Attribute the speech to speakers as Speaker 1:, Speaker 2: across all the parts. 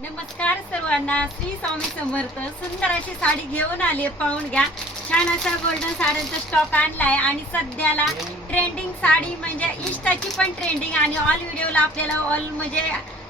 Speaker 1: नमस्कार सर्वांना. श्री स्वामी समर्थ. सुंदर अशी साडी घेऊन आली पाहून घ्या. छान असा गोल्डन साड्यांचा स्टॉक आणलाय. आणि सध्याला ट्रेंडिंग साडी म्हणजे इंस्टाची पण ट्रेंडिंग आणि ऑल व्हिडिओला आपल्याला ऑल म्हणजे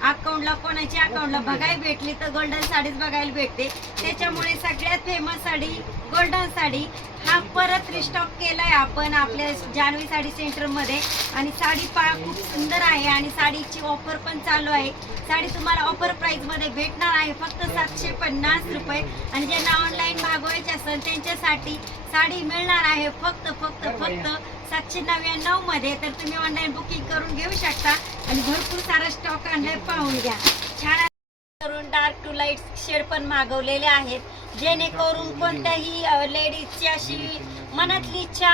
Speaker 1: अकाउंटला कोणाची अकाउंटला बघायला भेटली तर गोल्डन साडीच बघायला भेटते. त्याच्यामुळे सगळ्यात फेमस साडी गोल्डन साडी. हा परत रिस्टॉक केलाय आपण आपल्या जानवी साडी सेंटरमध्ये आणि साडी पा खूप सुंदर आहे आणि साडीची ऑफर पण चालू आहे. साडी तुम्हाला ऑफर प्राइसमध्ये भेटणार आहे फक्त सातशे पन्नास रुपये. आणि ज्यांना ऑनलाईन मागवायचे असेल त्यांच्यासाठी साडी मिळणार आहे फक्त फक्त फक्त सातशे नव्याण्णवमध्ये तर तुम्ही ऑनलाईन बुकिंग करून घेऊ शकता. आणि भरपूर सारा स्टॉक आणलाय पाहून घ्या. छान करून डार्क टू लाइट शेड पण मागवलेले आहेत. जेणेकरून कोणत्याही लेडीजची अशी मनातली इच्छा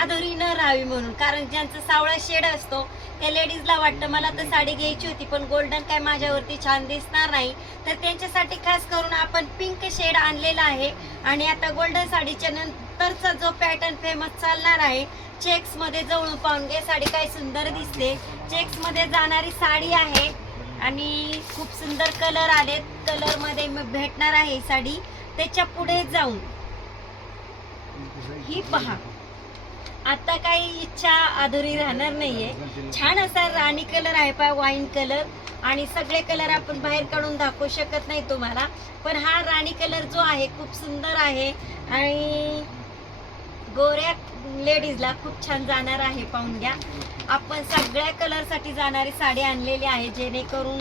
Speaker 1: आधुरी न राहावी म्हणून. कारण ज्यांचं सावळा शेड असतो त्या लेडीजला वाटतं मला तर साडी घ्यायची होती पण गोल्डन काय माझ्यावरती छान दिसणार नाही. तर त्यांच्यासाठी खास करून आपण पिंक शेड आणलेला आहे. आणि आता गोल्डन साडीच्या नंतरचा जो पॅटर्न फेमस चालणार आहे चेक्समध्ये जवळून पाहून घे साडी काय सुंदर दिसते. चेक्समध्ये जाणारी साडी आहे आणि खूप सुंदर कलर आलेत. कलरमध्ये मग भेटणार आहे ही साडी. त्याच्या पुढे जाऊन. ही पहा. आता काही इच्छा अधुरी राहणार नाहीये. छान असा राणी कलर आहे पहा वाईन कलर. आणि सगळे कलर आपण बाहेर काढून दाखवू शकत नाही तुम्हाला. पण हा राणी कलर जो आहे खूप सुंदर आहे. आणि गोऱ्या लेडीजला खूप छान जाणार आहे पाहून घ्या. आपण सगळ्या कलरसाठी जाणारी साडी आणलेली आहे जेणेकरून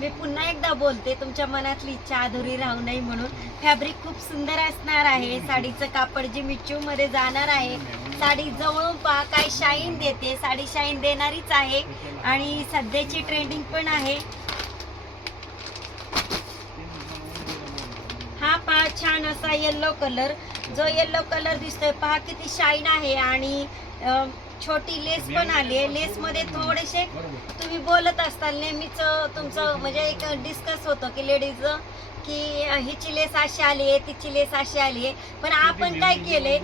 Speaker 1: मी पुन्हा एकदा बोलते तुमच्या मनातली इच्छा अधुरी राहू नये म्हणून. फॅब्रिक खूप सुंदर असणार आहे साडीचं कापड जे मिच्यूमध्ये जाणार आहे साडी जवळून पहा काय शाईन देते साडी शाईन देणारीच आहे. आणि सध्याची ट्रेंडिंग पण आहे. हा पहा छान असा येल्लो कलर जो येल्लो कलर दिसतोय पहा किती शाईन आहे आणि छोटी लेस पण आली आहे. लेस मध्ये थोडेसे तुम्ही बोलत असताल नेहमीच तुमचं म्हणजे एक डिस्कस होतं की लेडीज की हिची लेस अशी आली आहे तिची लेस अशी आली आहे. पण आपण काय केलंय?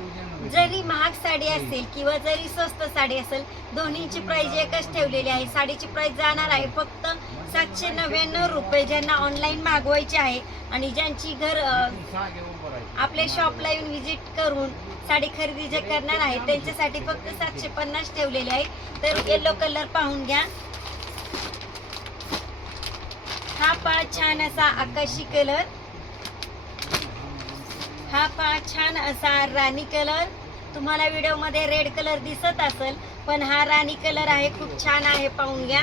Speaker 1: जरी महाग साडी असेल किंवा जरी स्वस्त साडी असेल दोन्हीची प्राइस एकच ठेवलेली आहे. साडीची प्राइस जाणार आहे. फक्त सातशे नव्याण्णव रुपये ज्यांना ऑनलाईन मागवायची आहे आणि ज्यांची घर आपल्या शॉपला येऊन व्हिजिट करून साडी खरेदी जे करणार आहे त्यांच्यासाठी फक्त सातशे पन्नास ठेवलेले आहे तर येलो कलर पाहून घ्या. हा पहा छान असा आकाशी कलर हा पहा छान असा राणी कलर तुम्हाला व्हिडिओमध्ये रेड कलर दिसत असेल पण हा राणी कलर आहे खूप छान आहे पाहून घ्या.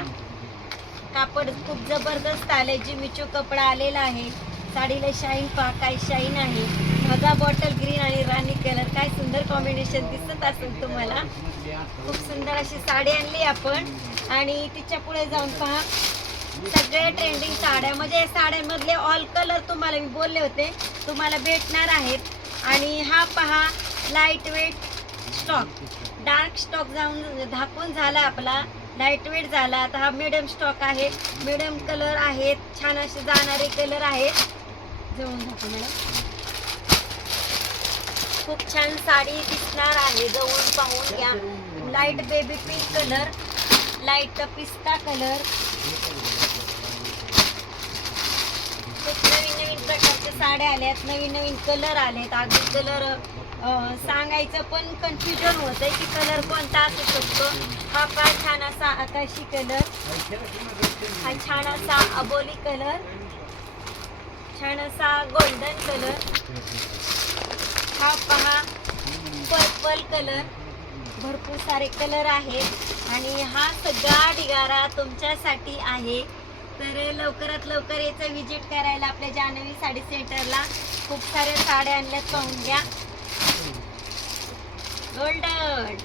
Speaker 1: कापड खूप जबरदस्त आले जिमिचू कपडा आलेला आहे. साडीला शाईन पहा काय शाईन आहे. माझा बॉटल ग्रीन आणि राणी कलर काय सुंदर कॉम्बिनेशन दिसत असेल तुम्हाला. खूप सुंदर अशी साडी आणली आपण. आणि तिच्या पुढे जाऊन पहा. सगळ्या ट्रेंडिंग साड्या. म्हणजे या साड्यांमधले ऑल कलर तुम्हाला मी बोलले होते. तुम्हाला भेटणार आहेत. आणि हा पहा light weight stock dark stock जाऊन झाकून झाला आपला. लाइट वेट झाला. आता हा मिडियम स्टॉक आहे. मिडियम कलर आहेत. छान असे जाणारे कलर आहेत. जवळून झाकू मॅडम. खूप छान साडी दिसणार आहे. जवळून पाहून घ्या. Light baby pink colour light pista colour खूप नवीन नवीन प्रकारच्या साड्या आल्यात. नवीन नवीन कलर आलेत. अगदी कलर सांगायचं पण कन्फ्युजन होतंय की कलर कोणता असू शकतो. हा फार छान असा आकाशी कलर हा छान असा अबोली कलर छान असा गोल्डन कलर हा पहा पर्पल कलर भरपूर सारे कलर आहेत आणि हा सगळा ढिगारा तुमच्यासाठी आहे. तर लवकरात लवकर याचं व्हिजिट करायला आपल्या जान्हवी साडी सेंटरला. खूप साऱ्या साड्या आणल्यात पाहून घ्या. गोल्डन